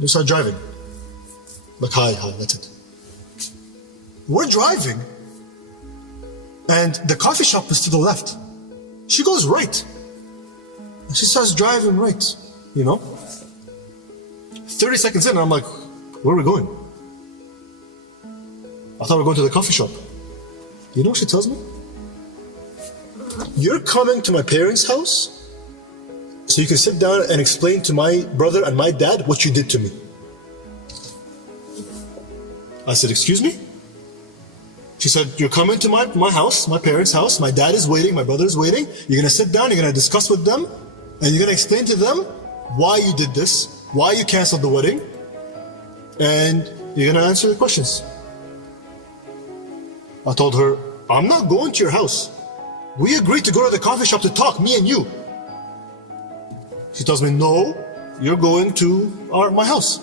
We start driving. Like, hi, that's it. We're driving, and the coffee shop is to the left. She goes right. And she starts driving right, 30 seconds in, I'm like, where are we going? I thought we were going to the coffee shop. You know what she tells me? You're coming to my parents' house so you can sit down and explain to my brother and my dad what you did to me. I said, excuse me? She said, you're coming to my house, my parents' house, my dad is waiting, my brother is waiting, you're gonna sit down, you're gonna discuss with them, and you're gonna explain to them why you did this, why you canceled the wedding, and you're gonna answer the questions. I told her, I'm not going to your house. We agreed to go to the coffee shop to talk, me and you. She tells me, no, you're going to my house.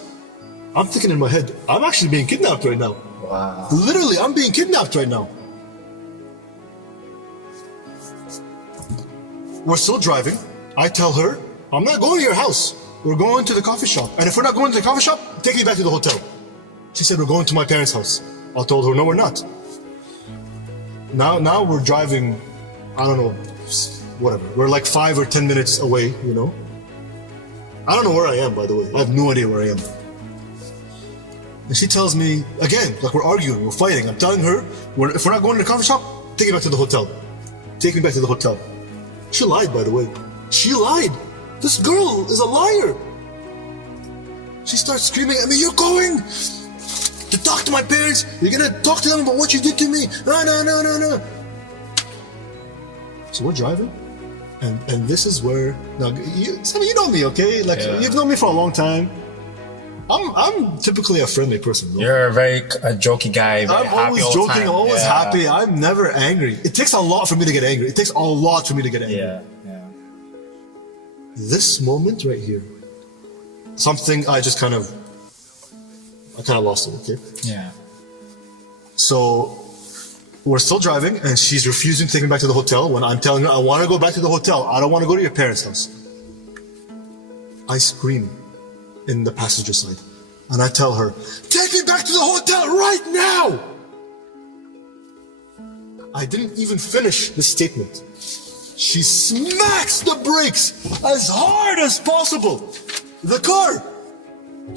I'm thinking in my head, I'm actually being kidnapped right now. Wow. Literally, I'm being kidnapped right now. We're still driving. I tell her, I'm not going to your house. We're going to the coffee shop. And if we're not going to the coffee shop, take me back to the hotel. She said, we're going to my parents' house. I told her, no, we're not. Now we're driving, I don't know, whatever. We're like 5 or 10 minutes away, I don't know where I am, by the way. I have no idea where I am. And she tells me, again, like we're arguing, we're fighting. I'm telling her, if we're not going to the coffee shop, take me back to the hotel. Take me back to the hotel. She lied, by the way. She lied. This girl is a liar. She starts screaming at me, you're going to talk to my parents. You're going to talk to them about what you did to me. No. So we're driving. And this is where, now, you know me, okay? Like, you've known me for a long time. I'm typically a friendly person. No? You're a very joking guy. I'm always joking, I'm always happy. I'm never angry. It takes a lot for me to get angry. It takes a lot for me to get angry. Yeah. This moment right here, something I kind of lost it, okay? Yeah. So we're still driving and she's refusing to take me back to the hotel when I'm telling her, I want to go back to the hotel. I don't want to go to your parents' house. I scream in the passenger side. And I tell her, take me back to the hotel right now! I didn't even finish the statement. She smacks the brakes as hard as possible. The car,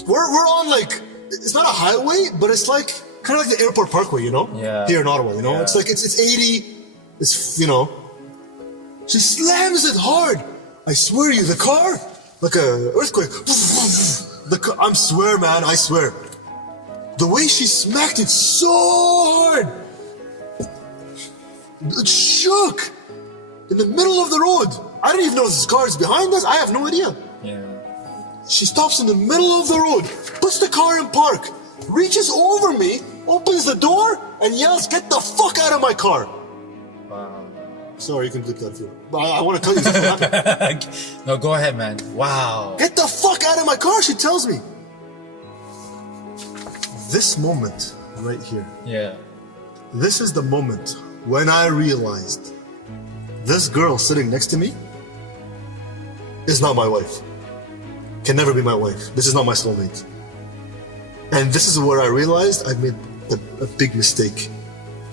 we're on like, it's not a highway, but it's like, kind of like the airport parkway, Yeah. Here in Ottawa, Yeah. It's like, it's 80, it's, She slams it hard. I swear to you, the car, like a earthquake. I swear, man, I swear. The way she smacked it so hard, it shook in the middle of the road. I didn't even know this car is behind us. I have no idea. Yeah. She stops in the middle of the road, puts the car in park, reaches over me, opens the door, and yells, get the fuck out of my car. Wow. Sorry, you can click that if you want. But I want to tell you something happened. No, go ahead, man. Wow. Get the fuck out of my car, she tells me. This moment right here. Yeah. This is the moment when I realized this girl sitting next to me is not my wife. Can never be my wife. This is not my soulmate. And this is where I realized I made a big mistake.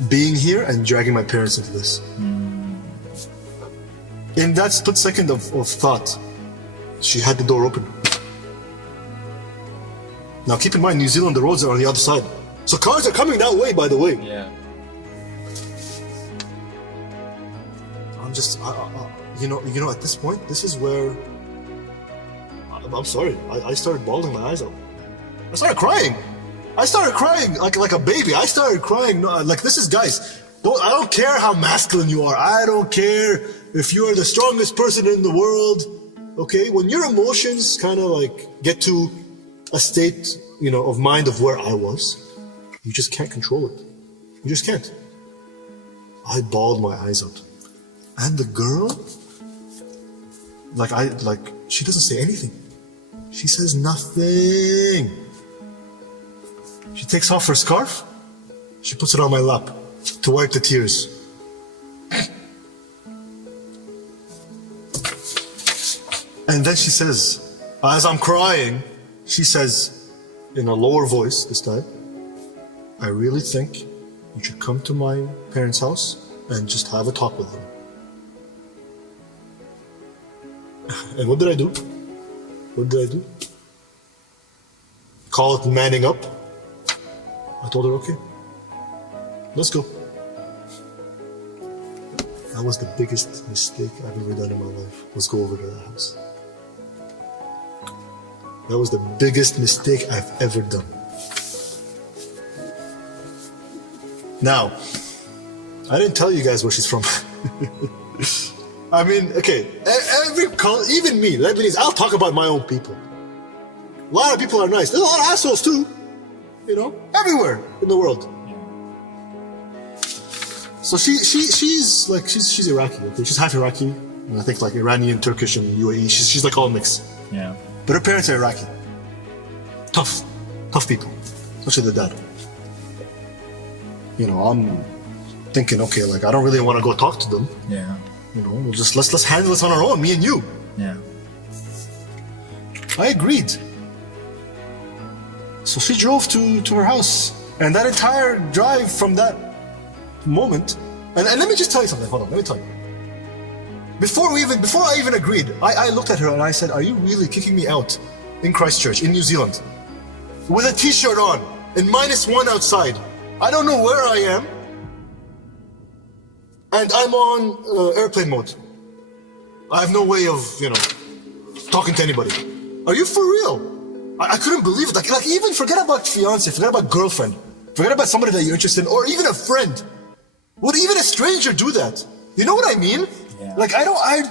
Being here and dragging my parents into this. In that split second of thought, she had the door open. Now keep in mind, New Zealand, the roads are on the other side. So cars are coming that way, by the way. Yeah. I'm just, at this point, this is where, I'm sorry, I started bawling my eyes out. I started crying like a baby. I started crying, like this is, guys, I don't care how masculine you are. I don't care if you are the strongest person in the world, okay? When your emotions kind of like get to a state, of mind of where I was, you just can't control it. You just can't. I bawled my eyes out. And the girl, she doesn't say anything. She says nothing. She takes off her scarf. She puts it on my lap to wipe the tears. And then she says, as I'm crying, She says, in a lower voice this time, I really think you should come to my parents' house and just have a talk with them. And what did I do? What did I do? Call it manning up. I told her, okay, let's go. That was the biggest mistake I've ever done in my life, was go over to the house. That was the biggest mistake I've ever done. Now, I didn't tell you guys where she's from. I mean, okay, even me, Lebanese, I'll talk about my own people. A lot of people are nice. There's a lot of assholes too, you know, everywhere in the world. So she's Iraqi, okay? She's half Iraqi, and I think like Iranian, Turkish, and UAE. She's like all mixed. Yeah. But her parents are Iraqi. Tough people, especially the dad. You know, I'm thinking, okay, like I don't really want to go talk to them. Yeah. You know, we'll just let's handle this on our own, me and you. Yeah. I agreed. So she drove to her house, and that entire drive from that moment, and let me just tell you something. Hold on, let me tell you. Before I even agreed, I looked at her and I said, "Are you really kicking me out in Christchurch, in New Zealand, with a T-shirt on, and -1 outside? I don't know where I am, and I'm on airplane mode. I have no way of, you know, talking to anybody. Are you for real?" I couldn't believe it. Like even forget about fiance, forget about girlfriend, forget about somebody that you're interested in, or even a friend. Would even a stranger do that? You know what I mean? Yeah. Like I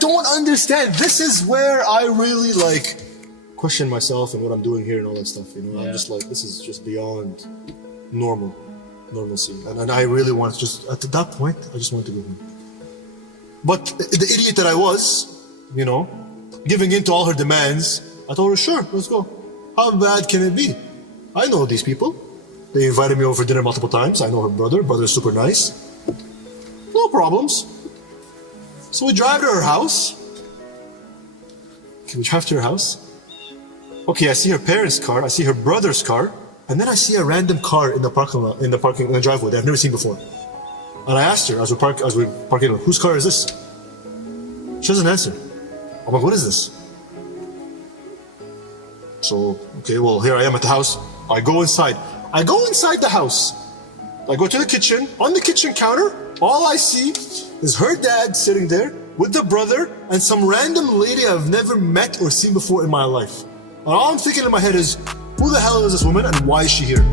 don't understand. This is where I really like question myself and what I'm doing here and all that stuff. You know, Yeah. I'm just like, this is just beyond normalcy. And I really want to just at that point, I just wanted to go home. But the idiot that I was, you know, giving in to all her demands, I told her, sure, let's go. How bad can it be? I know these people. They invited me over for dinner multiple times. I know her brother. Brother's super nice. No problems. So we drive to her house. Okay, we drive to her house. Okay, I see her parents' car. I see her brother's car. And then I see a random car in the parking lot, in the driveway that I've never seen before. And I asked her as we parking, whose car is this? She doesn't answer. I'm like, what is this? So, okay, well, here I am at the house. I go inside. I go inside the house. I go to the kitchen. On the kitchen counter, all I see is her dad sitting there with the brother and some random lady I've never met or seen before in my life. And all I'm thinking in my head is, who the hell is this woman and why is she here?